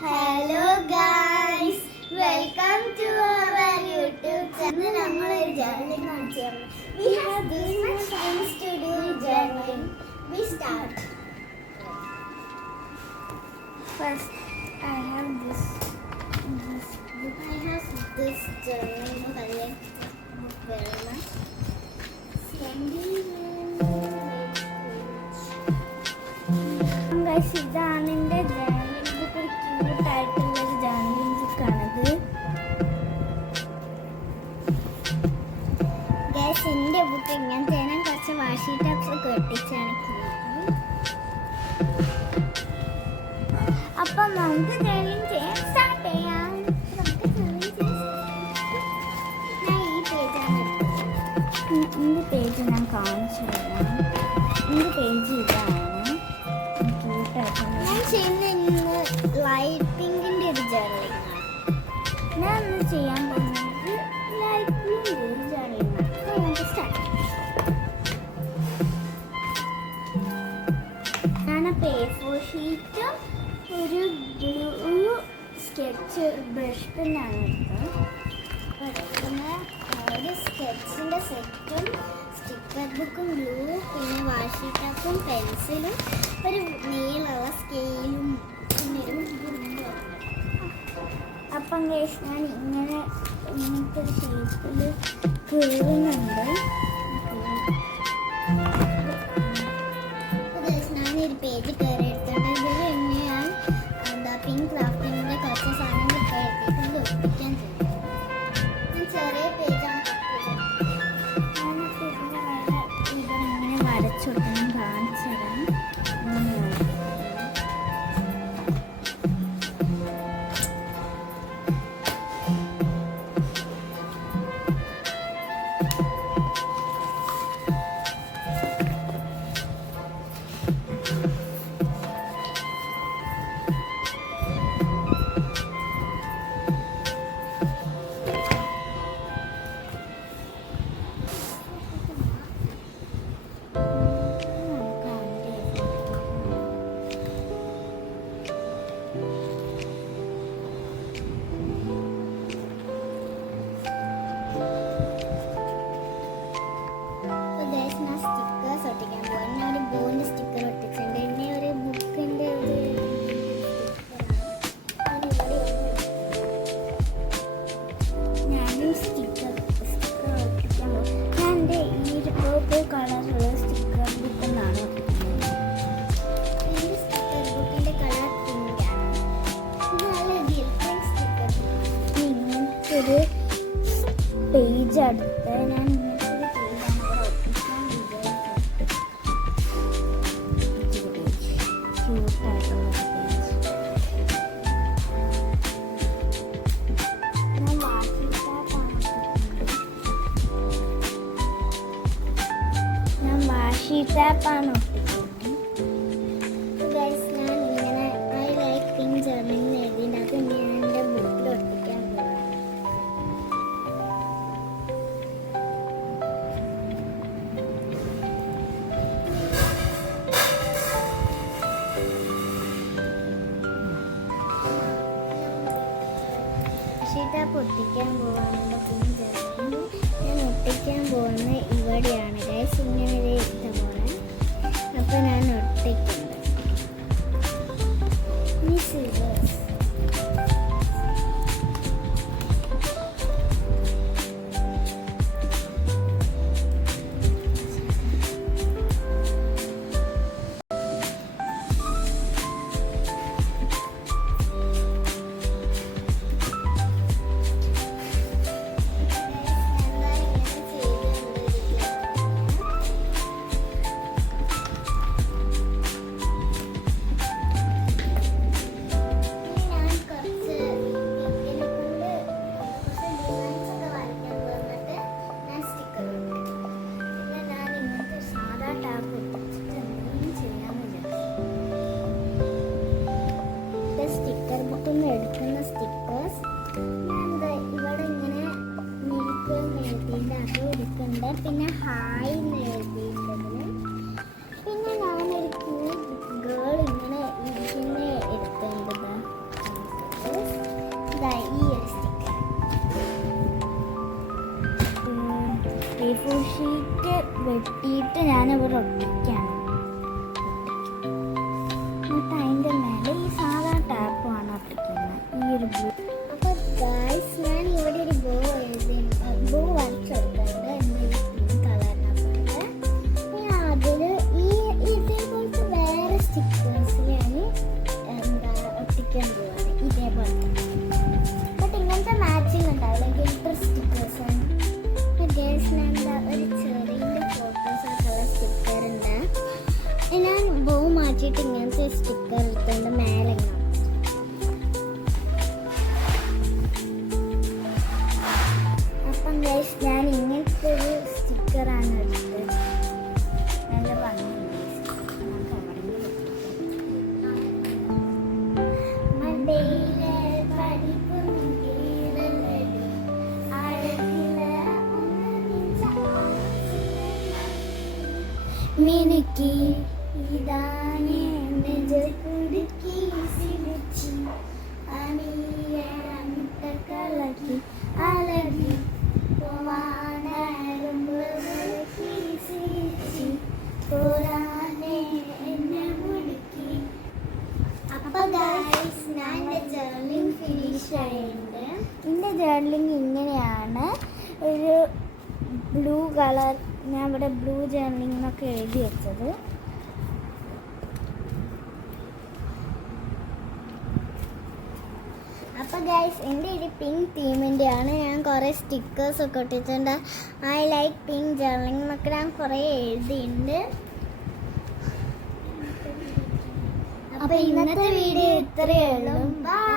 Hello guys, welcome to our YouTube channel. നമ്മൾ ഒരു journaling കാണിച്ചു. We have this much things to do journaling. We start. First, I have this book. I have this journaling book. I like book very much. Guys, ഇതാണ് എൻ്റെ journaling book. ഒരു cute ആയിട്ടുള്ള ഒരു journaling ബുക്കാണിത്. Guys, എൻ്റെ book ഇങ്ങനത്തെ ഞാൻ കുറച്ച് വാഷി tops ഒക്കെ ഒട്ടിച്ചാണ്. അപ്പം നമുക്ക് ജേർണലിംഗ് ചെയ്യാൻ സ്റ്റാർട്ട് ചെയ്യാം. ഞാൻ ഈ പേജാണ് എടുത്തത്. ഈ പേജ് ഞാൻ കാണിച്ചു തരാം. ഈ പേജ് ഇതാണ്. ഞാൻ ചെയ്യുന്ന ഇന്ന് ലൈറ്റ് പിങ്കിൻ്റെ ഒരു ജേർണലിംഗ് ആണ്. ഞാൻ ഇന്ന് ചെയ്യാൻ പോകുന്നത് ലൈറ്റ് പിങ്ക് ഒരു ജേർണലിംഗ് ആണ്. നമുക്ക് സ്റ്റാർട്ട് ചെയ്യാം. ഞാൻ A4 ഷീറ്റും ഒരു ബ്ലൂ സ്കെച്ച് ബ്രഷ് പെന്നാണ് എടുത്തത്. ഒരു സ്കെച്ചിൻ്റെ സെറ്റും സ്റ്റിക്കർ ബുക്കും ഗ്ലൂ, പിന്നെ വാഷി ടോപ്പും പെൻസിലും ഒരു നീളമുള്ള സ്കെയിലും പിന്നെ ഒരു ബുക്കും. അപ്പം ഗൈസ്, ഞാൻ ഇങ്ങനത്തെ ഒരു ഷേപ്പിൽ കീറുന്നുണ്ട്. ഞാനൊരു പേജ് കയറി എടുത്തിട്ട് ഇതിൽ പിന്നെ ഞാൻ പിങ്ക് ക്രാഫ്റ്റിൻ്റെ കുറച്ച് സാധനം എടുത്തിട്ട് ഒപ്പിക്കാൻ ചെയ്യും. ഞാൻ ചെറിയ പേജാണ് വരച്ചോട്ടം കാണിച്ചു തരാം. ഒരു പേജ് എടുത്ത് ഞാൻ ഇങ്ങനത്തെ ക്യൂട്ടായിട്ടുള്ള പേജ് ഞാൻ വാഷി ടാപ്പാണ് ഒട്ടിക്കുന്നത്. ഗൈസ്, ഞാൻ ഇങ്ങനെ ഐ ലൈക്ക് പിങ്ക് ജേർണലിംഗ് എഴുതിയിട്ട് അത് ഞാൻ എൻ്റെ ബുക്കിൽ ഒട്ടിക്കാൻ പോകും. ഒട്ടിക്കാൻ പോകാനുള്ള പിങ്ക് ജേർണലിംഗ് ഞാൻ ഒട്ടിക്കാൻ പോകുന്നത് ഇവിടെയാണ് ഗൈസ്. ഇങ്ങനെ ഇതുപോലെ. അപ്പോൾ ഞാൻ ഒട്ടിക്കുന്നത് ഈ സിസേഴ്സ്. ഷീറ്റ് വെട്ടിയിട്ട് ഞാനിവിടെ ഒട്ടിക്കാണ്. എന്നിട്ട് അതിൻ്റെ മേലെ ഈ സാധാ ടാപ്പാണ് ഒട്ടിക്കുന്നത്, ഈ ഒരു ബ്ലൂ. അപ്പോൾ ഗൈസ് ഞാൻ ഇവിടെ ഒരു ബോ വരച്ചു കൊടുക്കുന്നുണ്ട്, എന്തെങ്കിലും പിങ്ക് കളറിനൊക്കെ. പിന്നെ അതിൽ ഇതേപോലത്തെ വേറെ സ്റ്റിക്കേഴ്സ് ഞാൻ ഒട്ടിക്കാൻ പോവാണ് ഇതേപോലത്തെ. ബട്ട് ഇങ്ങനത്തെ മാച്ചിങ് ഉണ്ടാവില്ല, ഗിൽട്ടർ സ്റ്റിക്കേഴ്സ് ആണ്. ഒരു ചെറിയ ഫോട്ടോസൊക്കെ ഉള്ള സ്റ്റിക്കർ ഉണ്ട്. ഞാൻ ബോ മാറ്റിയിട്ട് ഇങ്ങനത്തെ സ്റ്റിക്കർ എടുത്തുകൊണ്ട് മേലെ അപ്പം ഗൈസ് ഞാൻ ഇങ്ങനത്തെ ഒരു സ്റ്റിക്കറാണ് എടുത്തത്. നല്ല ഭംഗിയുണ്ട്. മിനുക്കി ഇതാനേ നെഞ്ചുടുക്കി സിരിച്ചി അണിയറമുട്ടകളക്കി അലകി പോവാനരുമ്പുകളക്കി സിരിച്ചി പോരാനേ എന്നെ മുടുക്കി. അപ്പോൾ ഗൈസ് ഞാൻ എൻ്റെ ജേർണലിംഗ് ഫിനിഷ് ആയിട്ടുണ്ട്. എൻ്റെ ജേർണലിംഗ് ഇങ്ങനെയാണ്. ഒരു ബ്ലൂ കളർ, ഞാൻ ഇവിടെ ബ്ലൂ ജേർണലിംഗ് എന്നൊക്കെ എഴുതി വെച്ചത്. അപ്പോൾ ഗൈസ് എൻ്റെ ഒരു പിങ്ക് തീമിൻ്റെയാണ്. ഞാൻ കുറേ സ്റ്റിക്കേഴ്സ് ഒക്കെ ഒട്ടിച്ചിട്ടുണ്ട്. ഐ ലൈക്ക് പിങ്ക് ജേർണലിംഗ് എന്നൊക്കെ ഞാൻ കുറേ എഴുതിയിട്ടുണ്ട്. അപ്പോൾ ഇന്നത്തെ വീഡിയോ ഇത്രയേ ഉള്ളൂ. ബൈ.